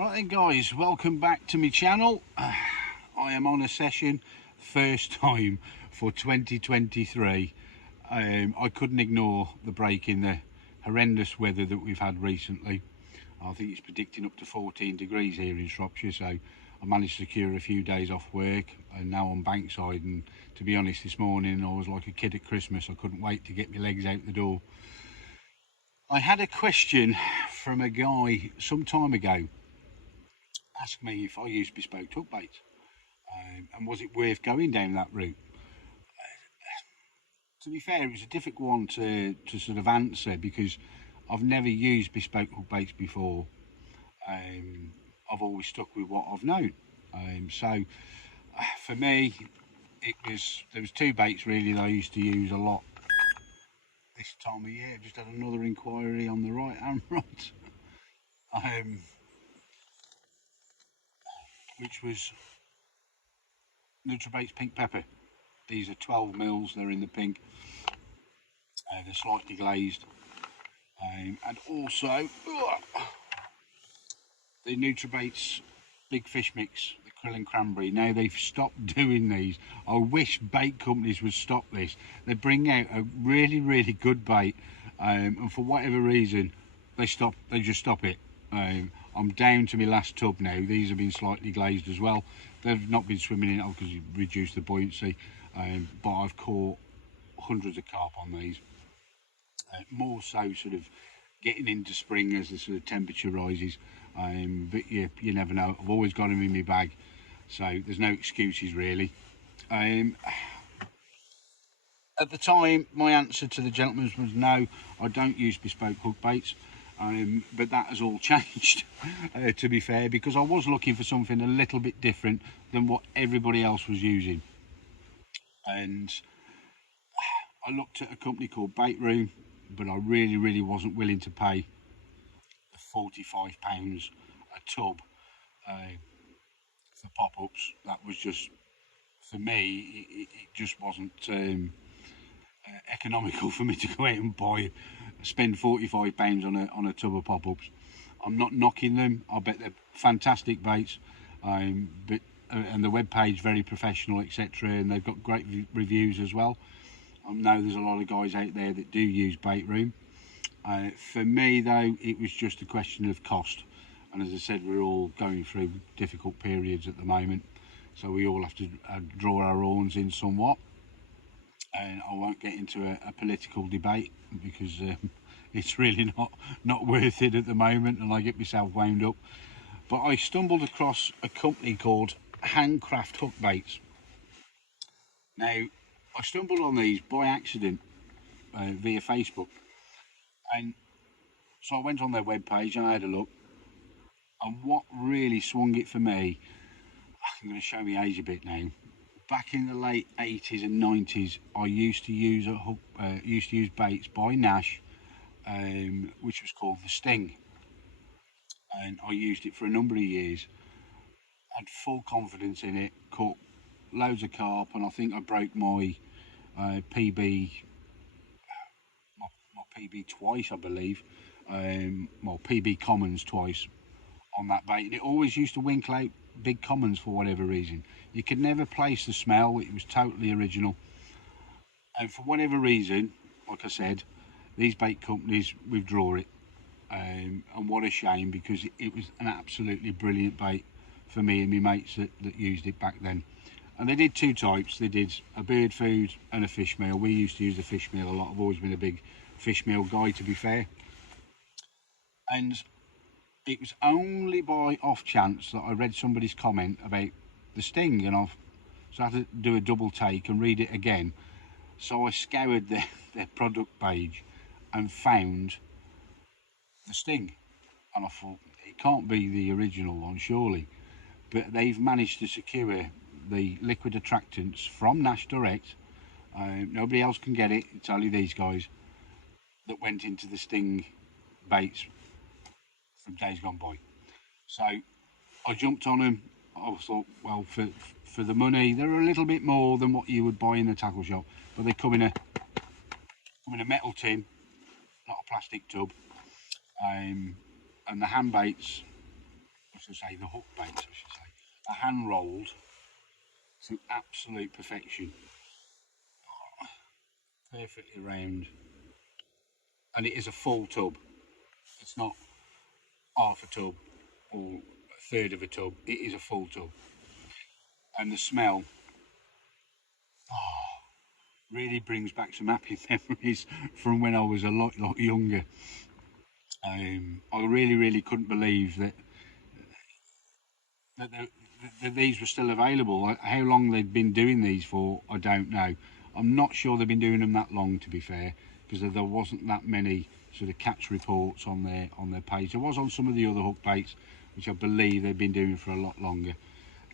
Right then guys, welcome back to my channel. I am on a session, first time for 2023. I couldn't ignore the break in the horrendous weather that we've had recently. I think it's predicting up to 14 degrees here in Shropshire, so I managed to secure a few days off work and now on Bankside, and to be honest, this morning I was like a kid at Christmas. I couldn't wait to get my legs out the door. I had a question from a guy some time ago. Asked me if I used bespoke hook baits and was it worth going down that route. To be fair, it was a difficult one to sort of answer because I've never used bespoke hook baits before. I've always stuck with what I've known. So for me, there was two baits really that I used to use a lot this time of year. Just had another inquiry on the right hand right, which was NutriBaits Pink Pepper. These are 12 mils, they're in the pink, they're slightly glazed, and also the NutriBaits Big Fish Mix, the krill and cranberry. Now they've stopped doing these. I wish bait companies would stop this. They bring out a really good bait, and for whatever reason they just stop it. I'm down to my last tub now. These have been slightly glazed as well. They've not been swimming in it because you reduce the buoyancy, but I've caught hundreds of carp on these. More so sort of getting into spring as the sort of temperature rises, but you never know. I've always got them in my bag, so there's no excuses really. At the time, my answer to the gentleman was no, I don't use bespoke hook baits. But that has all changed, to be fair, because I was looking for something a little bit different than what everybody else was using. And I looked at a company called Bait Room, but I really wasn't willing to pay the £45 a tub for pop-ups. That was just, for me, it just wasn't economical for me to go out and spend £45 on a tub of pop-ups. I'm not knocking them. I bet they're fantastic baits, but and the web page very professional, etc. And they've got great reviews as well. I know there's a lot of guys out there that do use Bait Room. For me though, it was just a question of cost, and as I said, we're all going through difficult periods at the moment, so we all have to draw our horns in somewhat. And I won't get into a political debate because it's really not worth it at the moment, and I get myself wound up. But I stumbled across a company called Handcraft hook baits. Now, I stumbled on these by accident via Facebook, and so I went on their webpage and I had a look. And what really swung it for me, I'm going to show my age a bit now. Back in the late 80s and 90s, I used to use baits by Nash, which was called the Sting, and I used it for a number of years. Had full confidence in it, caught loads of carp, and I think I broke my PB, my PB twice, I believe. Well, PB commons twice on that bait, and it always used to winkle out big commons for whatever reason. You could never place the smell. It was totally original, and for whatever reason, like I said, these bait companies withdraw it, and what a shame, because it was an absolutely brilliant bait for me and my mates that used it back then. And they did two types. They did a bird food and a fish meal. We used to use the fish meal a lot. I've always been a big fish meal guy, to be fair. And it was only by off chance that I read somebody's comment about the Sting, and so I had to do a double take and read it again. So I scoured their product page and found the Sting, and I thought, it can't be the original one surely. But they've managed to secure the liquid attractants from Nash Direct. Nobody else can get it. It's only these guys that went into the Sting baits from days gone by. So I jumped on them. I thought, well, for the money, they're a little bit more than what you would buy in the tackle shop, but they come in a metal tin, not a plastic tub. And the hand baits, should say the hook baits, I should say, are hand rolled to absolute perfection, perfectly round, and it is a full tub. It's not half a tub or a third of a tub. It is a full tub, and the smell really brings back some happy memories from when I was a lot younger. I really couldn't believe that, that these were still available. How long they'd been doing these for, I don't know. I'm not sure they've been doing them that long, to be fair, because there wasn't that many sort of catch reports on their page. There was on some of the other hook baits, which I believe they've been doing for a lot longer.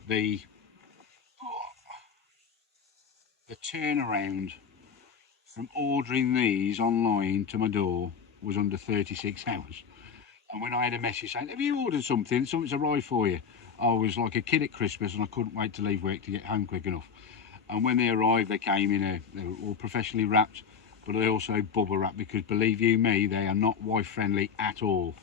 The turnaround from ordering these online to my door was under 36 hours. And when I had a message saying, have you ordered something? Something's arrived for you. I was like a kid at Christmas and I couldn't wait to leave work to get home quick enough. And when they arrived, they came in, they were all professionally wrapped, but they also bubble wrapped, because believe you me, they are not wife friendly at all.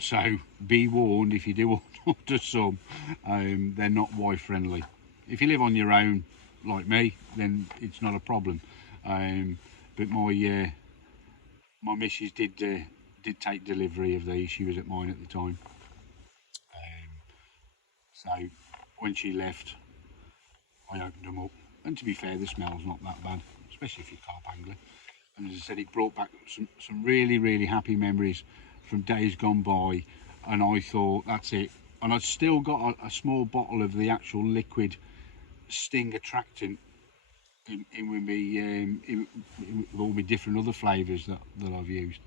So be warned, if you do order some, they're not wife friendly. If you live on your own, like me, then it's not a problem. But my missus did take delivery of these. She was at mine at the time. So when she left, I opened them up, and to be fair, the smell's not that bad, especially if you're carp angler. And as I said, it brought back some really happy memories from days gone by, and I thought, that's it. And I'd still got a small bottle of the actual liquid sting attractant in with me, in with all my different other flavours that I've used.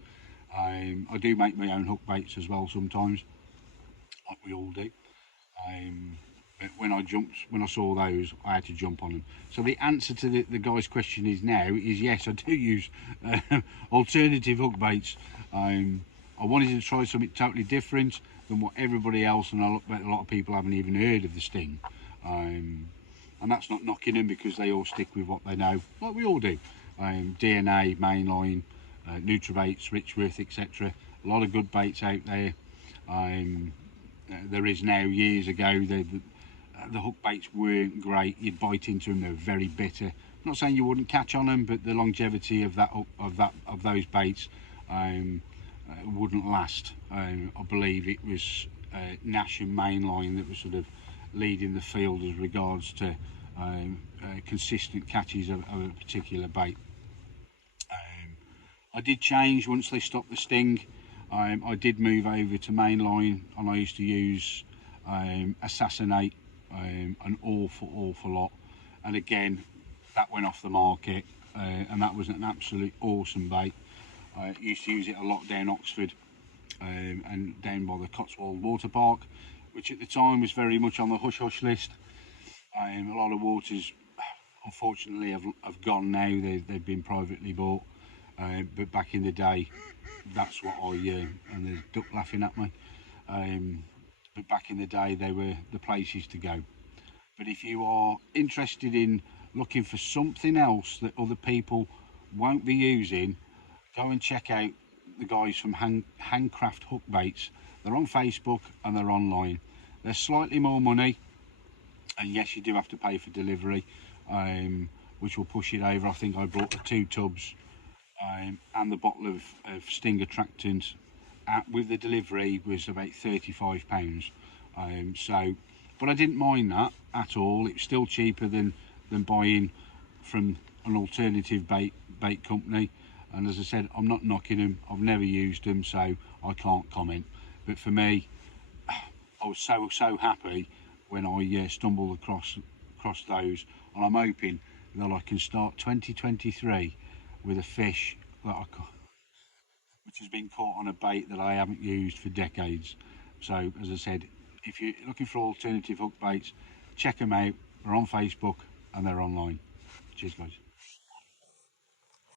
I do make my own hook baits as well sometimes, like we all do. But when I saw those, I had to jump on them. So the answer to the guy's question is yes, I do use alternative hook baits. I wanted to try something totally different than what everybody else, and I bet a lot of people haven't even heard of the Sting. And that's not knocking them, because they all stick with what they know, like we all do. DNA, mainline, Nutribaits, Richworth, etc. A lot of good baits out there. There is now. Years ago, the hook baits weren't great. You'd bite into them; they were very bitter. I'm not saying you wouldn't catch on them, but the longevity of those baits wouldn't last. I believe it was Nash and Mainline that was sort of leading the field as regards to consistent catches of a particular bait. I did change once they stopped the Sting. I did move over to Mainline, and I used to use Assassinate an awful lot. And again, that went off the market, and that was an absolute awesome bait. I used to use it a lot down Oxford and down by the Cotswold Water Park, which at the time was very much on the hush-hush list. A lot of waters, unfortunately, have gone now. They've been privately bought. But back in the day, that's what and there's duck laughing at me. But back in the day, they were the places to go. But if you are interested in looking for something else that other people won't be using, go and check out the guys from Handcraft hook baits. They're on Facebook and they're online. They're slightly more money, and yes, you do have to pay for delivery, which will push it over. I think I brought the 2 tubs and the bottle of Sting attractant with the delivery was about £35. But I didn't mind that at all. It was still cheaper than buying from an alternative bait company. And as I said, I'm not knocking them. I've never used them, so I can't comment. But for me, I was so happy when I stumbled across those, and I'm hoping that I can start 2023 with a fish which has been caught on a bait that I haven't used for decades. So as I said, if you're looking for alternative hook baits, check them out. They're on Facebook and they're online. Cheers, guys.